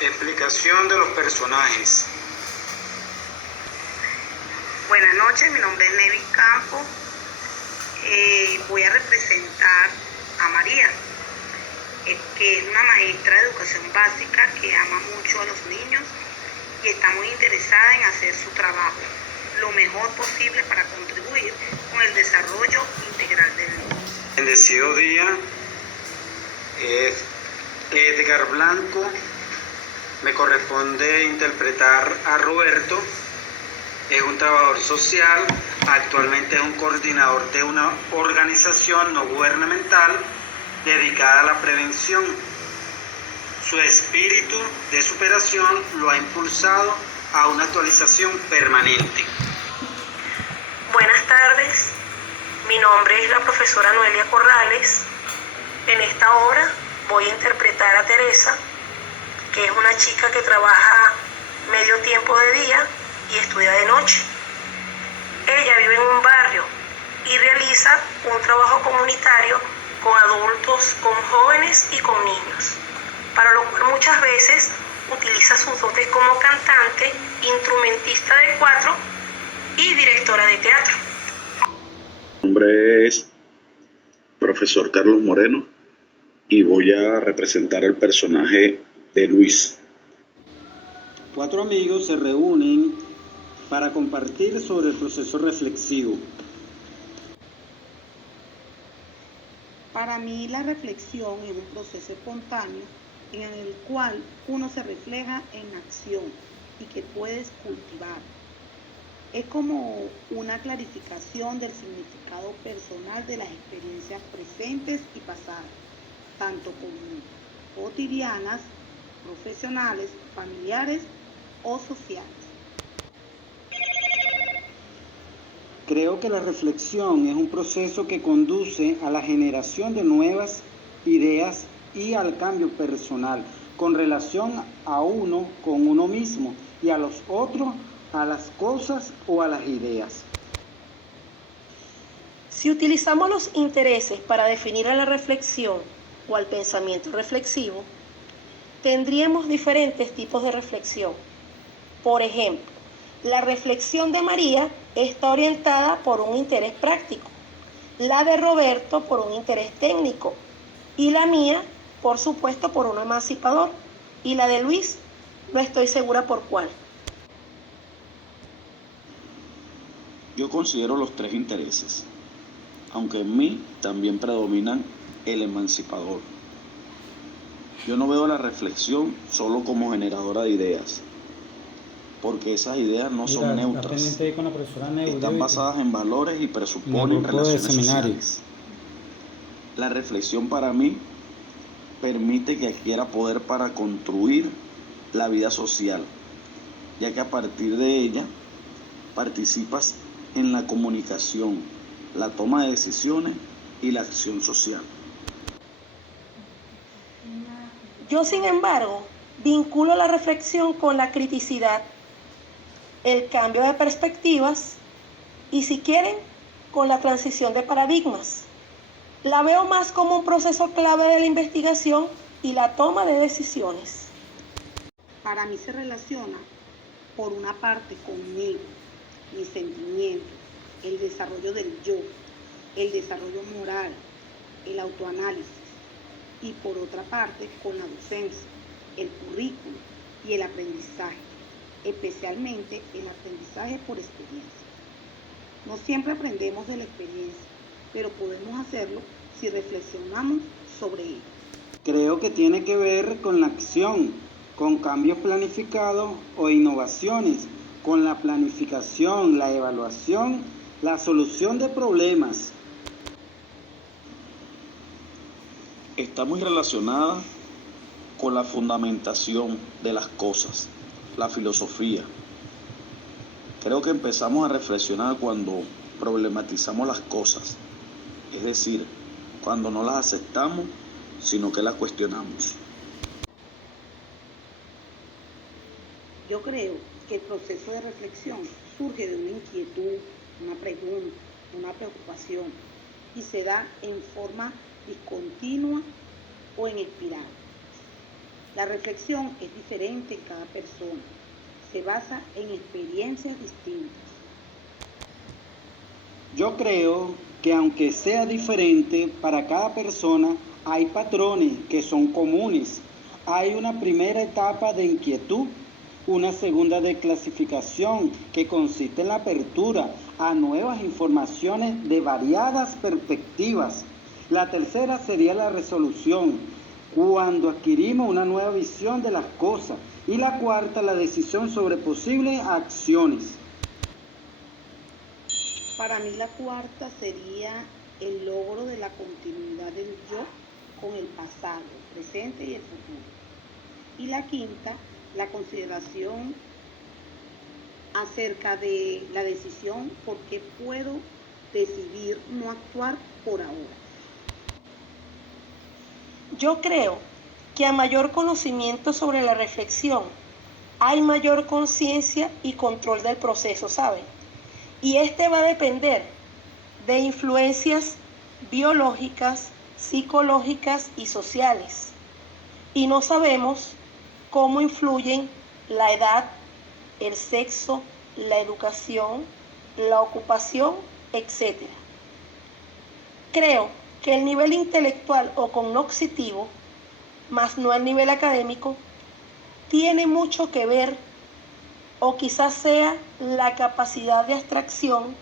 Explicación de los personajes. Buenas noches, mi nombre es Nevi Campo. Voy a representar a María, que es una maestra de educación básica que ama mucho a los niños y está muy interesada en hacer su trabajo lo mejor posible para contribuir con el desarrollo integral del niño. Bendecido día. Edgar Blanco. Me corresponde interpretar a Roberto. Es un trabajador social, actualmente es un coordinador de una organización no gubernamental dedicada a la prevención. Su espíritu de superación lo ha impulsado a una actualización permanente. Buenas tardes, mi nombre es la profesora Noelia Corrales. En esta obra voy a interpretar a Teresa, que es una chica que trabaja medio tiempo de día y estudia de noche. Ella vive en un barrio y realiza un trabajo comunitario con adultos, con jóvenes y con niños, para lo cual muchas veces utiliza sus dotes como cantante, instrumentista de cuatro y directora de teatro. Mi nombre es profesor Carlos Moreno y voy a representar el personaje de Luis. 4 amigos se reúnen para compartir sobre el proceso reflexivo. Para mí la reflexión es un proceso espontáneo en el cual uno se refleja en acción y que puedes cultivar. Es como una clarificación del significado personal de las experiencias presentes y pasadas, tanto como cotidianas, profesionales, familiares o sociales. Creo que la reflexión es un proceso que conduce a la generación de nuevas ideas y al cambio personal con relación a uno con uno mismo y a los otros, a las cosas o a las ideas. Si utilizamos los intereses para definir a la reflexión o al pensamiento reflexivo, tendríamos diferentes tipos de reflexión. Por ejemplo, la reflexión de María está orientada por un interés práctico, la de Roberto por un interés técnico y la mía, por supuesto, por uno emancipador, y la de Luis, no estoy segura por cuál. Yo considero los 3 intereses, aunque en mí también predominan el emancipador. Yo no veo la reflexión solo como generadora de ideas, porque esas ideas no son neutras, están basadas en valores y presuponen relaciones sociales. La reflexión para mí permite que adquiera poder para construir la vida social, ya que a partir de ella participas en la comunicación, la toma de decisiones y la acción social. Yo, sin embargo, vinculo la reflexión con la criticidad, el cambio de perspectivas y, si quieren, con la transición de paradigmas. La veo más como un proceso clave de la investigación y la toma de decisiones. Para mí se relaciona por una parte conmigo, mis sentimientos, el desarrollo del yo, el desarrollo moral, el autoanálisis, y por otra parte con la docencia, el currículo y el aprendizaje, especialmente el aprendizaje por experiencia. No siempre aprendemos de la experiencia, pero podemos hacerlo si reflexionamos sobre ella. Creo que tiene que ver con la acción, con cambios planificados o innovaciones, con la planificación, la evaluación, la solución de problemas. Está muy relacionada con la fundamentación de las cosas, la filosofía. Creo que empezamos a reflexionar cuando problematizamos las cosas, es decir, cuando no las aceptamos, sino que las cuestionamos. Yo creo que el proceso de reflexión surge de una inquietud, una pregunta, una preocupación y se da en forma discontinua o en espiral. La reflexión es diferente en cada persona. Se basa en experiencias distintas. Yo creo que aunque sea diferente para cada persona, hay patrones que son comunes. Hay una primera etapa de inquietud, una segunda de clasificación que consiste en la apertura a nuevas informaciones de variadas perspectivas. La tercera sería la resolución, cuando adquirimos una nueva visión de las cosas. Y la cuarta, la decisión sobre posibles acciones. Para mí la cuarta sería el logro de la continuidad del yo con el pasado, el presente y el futuro. Y la quinta, la consideración acerca de la decisión, por qué puedo decidir no actuar por ahora. Yo creo que a mayor conocimiento sobre la reflexión, hay mayor conciencia y control del proceso, ¿saben? Y este va a depender de influencias biológicas, psicológicas y sociales. Y no sabemos cómo influyen la edad, el sexo, la educación, la ocupación, etc. Creo que el nivel intelectual o cognoscitivo, más no el nivel académico, tiene mucho que ver, o quizás sea la capacidad de abstracción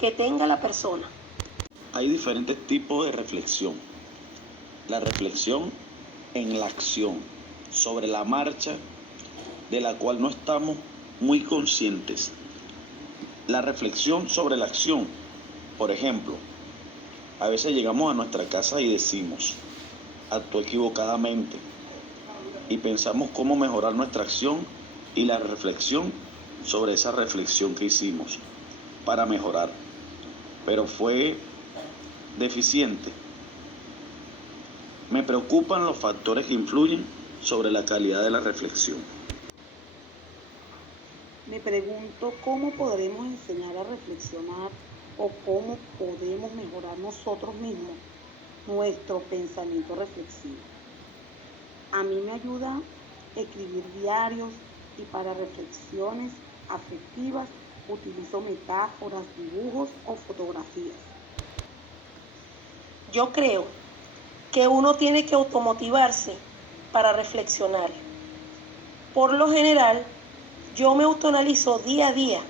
que tenga la persona. Hay diferentes tipos de reflexión. La reflexión en la acción, sobre la marcha, de la cual no estamos muy conscientes. La reflexión sobre la acción, por ejemplo, a veces llegamos a nuestra casa y decimos, actué equivocadamente, y pensamos cómo mejorar nuestra acción y la reflexión sobre esa reflexión que hicimos para mejorar, pero fue deficiente. Me preocupan los factores que influyen sobre la calidad de la reflexión. Me pregunto cómo podremos enseñar a reflexionar o cómo podemos mejorar nosotros mismos nuestro pensamiento reflexivo. A mí me ayuda escribir diarios y para reflexiones afectivas utilizo metáforas, dibujos o fotografías. Yo creo que uno tiene que automotivarse para reflexionar. Por lo general, yo me autoanalizo día a día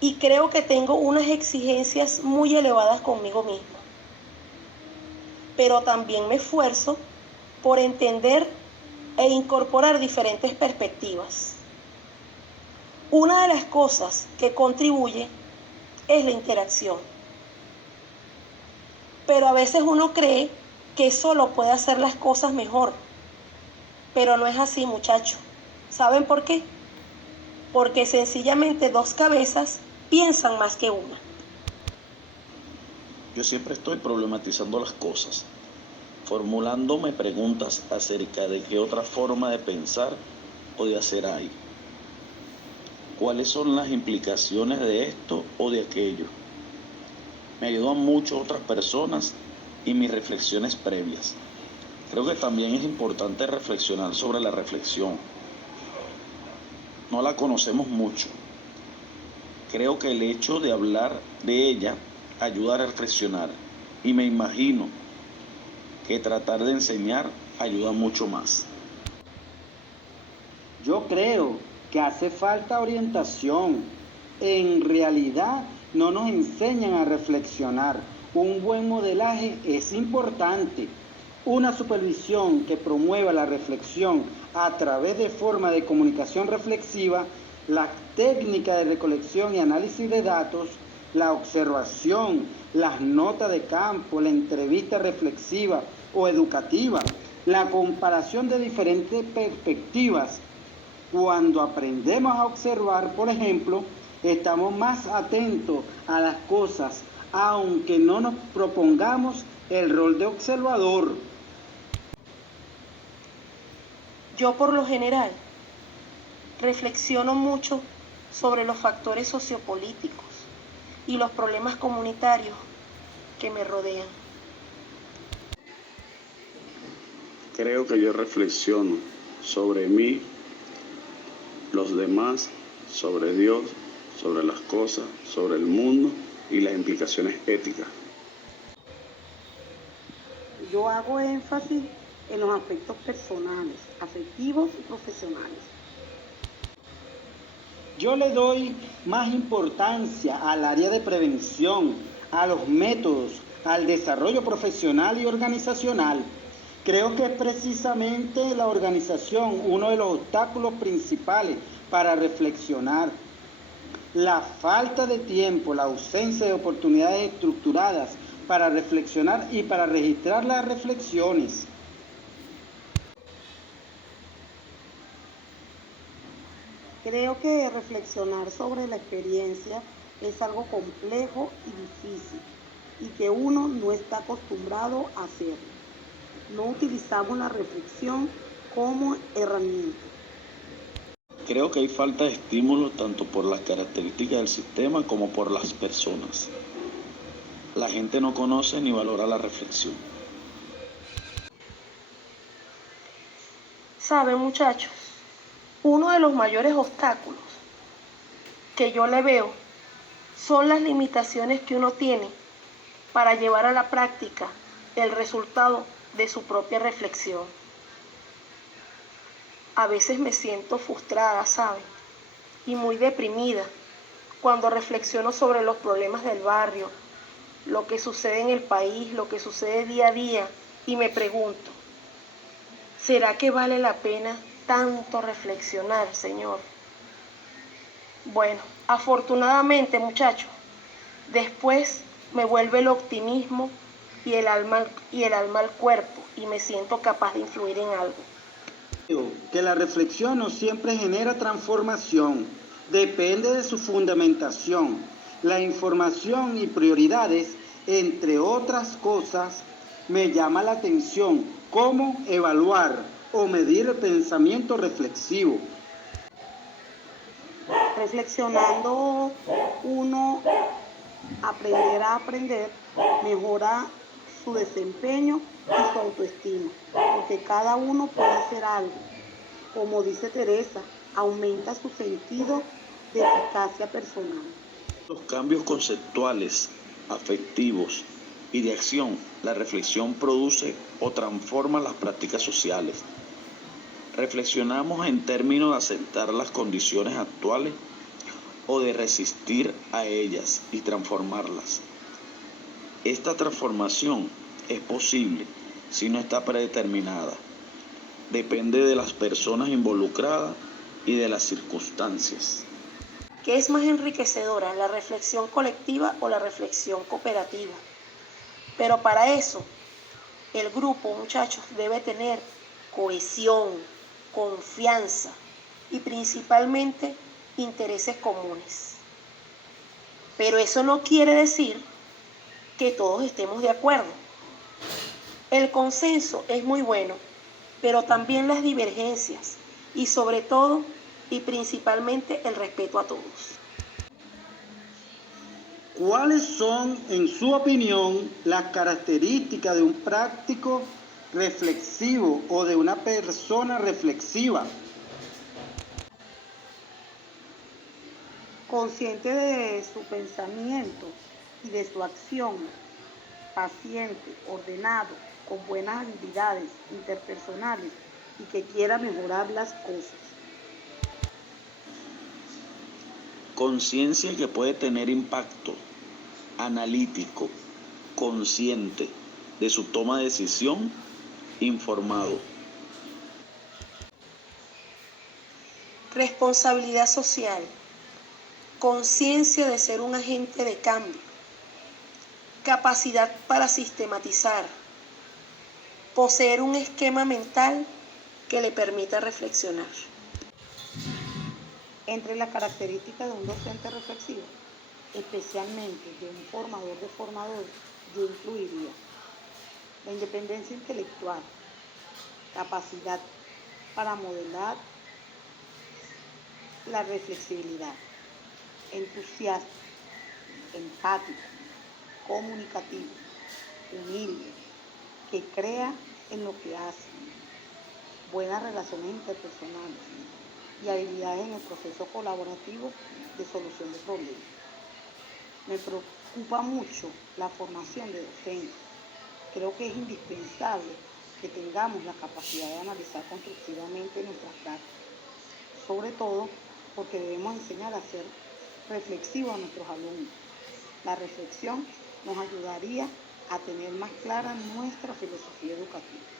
y creo que tengo unas exigencias muy elevadas conmigo mismo. Pero también me esfuerzo por entender e incorporar diferentes perspectivas. Una de las cosas que contribuye es la interacción. Pero a veces uno cree que solo puede hacer las cosas mejor. Pero no es así, muchachos. ¿Saben por qué? Porque sencillamente dos cabezas piensan más que una. Yo siempre estoy problematizando las cosas, formulándome preguntas acerca de qué otra forma de pensar o de hacer hay. ¿Cuáles son las implicaciones de esto o de aquello? Me ayudan mucho otras personas y mis reflexiones previas. Creo que también es importante reflexionar sobre la reflexión. No la conocemos mucho. Creo que el hecho de hablar de ella ayuda a reflexionar y me imagino que tratar de enseñar ayuda mucho más. Yo creo que hace falta orientación. En realidad no nos enseñan a reflexionar. Un buen modelaje es importante. Una supervisión que promueva la reflexión a través de formas de comunicación reflexiva, las técnicas de recolección y análisis de datos, la observación, las notas de campo, la entrevista reflexiva o educativa, la comparación de diferentes perspectivas. Cuando aprendemos a observar, por ejemplo, estamos más atentos a las cosas, aunque no nos propongamos el rol de observador. Yo por lo general reflexiono mucho sobre los factores sociopolíticos y los problemas comunitarios que me rodean. Creo que yo reflexiono sobre mí, los demás, sobre Dios, sobre las cosas, sobre el mundo y las implicaciones éticas. Yo hago énfasis en los aspectos personales, afectivos y profesionales. Yo le doy más importancia al área de prevención, a los métodos, al desarrollo profesional y organizacional. Creo que es precisamente la organización uno de los obstáculos principales para reflexionar. La falta de tiempo, la ausencia de oportunidades estructuradas para reflexionar y para registrar las reflexiones. Creo que reflexionar sobre la experiencia es algo complejo y difícil y que uno no está acostumbrado a hacerlo. No utilizamos la reflexión como herramienta. Creo que hay falta de estímulo tanto por las características del sistema como por las personas. La gente no conoce ni valora la reflexión. Saben, muchachos, uno de los mayores obstáculos que yo le veo son las limitaciones que uno tiene para llevar a la práctica el resultado de su propia reflexión. A veces me siento frustrada, ¿saben? Y muy deprimida cuando reflexiono sobre los problemas del barrio, lo que sucede en el país, lo que sucede día a día, y me pregunto, ¿será que vale la pena tanto reflexionar, Señor? Bueno, afortunadamente, muchachos, después me vuelve el optimismo y el alma al cuerpo y me siento capaz de influir en algo. Que la reflexión no siempre genera transformación, depende de su fundamentación, la información y prioridades, entre otras cosas. Me llama la atención cómo evaluar o medir el pensamiento reflexivo. Reflexionando uno aprenderá a aprender, mejora su desempeño y su autoestima, porque cada uno puede hacer algo. Como dice Teresa, aumenta su sentido de eficacia personal. Los cambios conceptuales, afectivos y de acción, la reflexión produce o transforma las prácticas sociales. Reflexionamos en términos de aceptar las condiciones actuales o de resistir a ellas y transformarlas. Esta transformación es posible si no está predeterminada. Depende de las personas involucradas y de las circunstancias. ¿Qué es más enriquecedora, la reflexión colectiva o la reflexión cooperativa? Pero para eso, el grupo, muchachos, debe tener cohesión, confianza y principalmente intereses comunes. Pero eso no quiere decir que todos estemos de acuerdo. El consenso es muy bueno, pero también las divergencias y sobre todo y principalmente el respeto a todos. ¿Cuáles son, en su opinión, las características de un práctico reflexivo o de una persona reflexiva? Consciente de su pensamiento y de su acción, paciente, ordenado, con buenas habilidades interpersonales y que quiera mejorar las cosas. Conciencia que puede tener impacto, analítico, consciente de su toma de decisión, informado. Responsabilidad social, conciencia de ser un agente de cambio, capacidad para sistematizar, poseer un esquema mental que le permita reflexionar. Entre las características de un docente reflexivo, especialmente de un formador de formadores, yo incluiría la independencia intelectual, capacidad para modelar la reflexibilidad, entusiasta, empático, comunicativo, humilde, que crea en lo que hace, buenas relaciones interpersonales y habilidades en el proceso colaborativo de solución de problemas. Me preocupa mucho la formación de docentes. Creo que es indispensable que tengamos la capacidad de analizar constructivamente nuestras prácticas, sobre todo porque debemos enseñar a ser reflexivos a nuestros alumnos. La reflexión nos ayudaría a tener más clara nuestra filosofía educativa.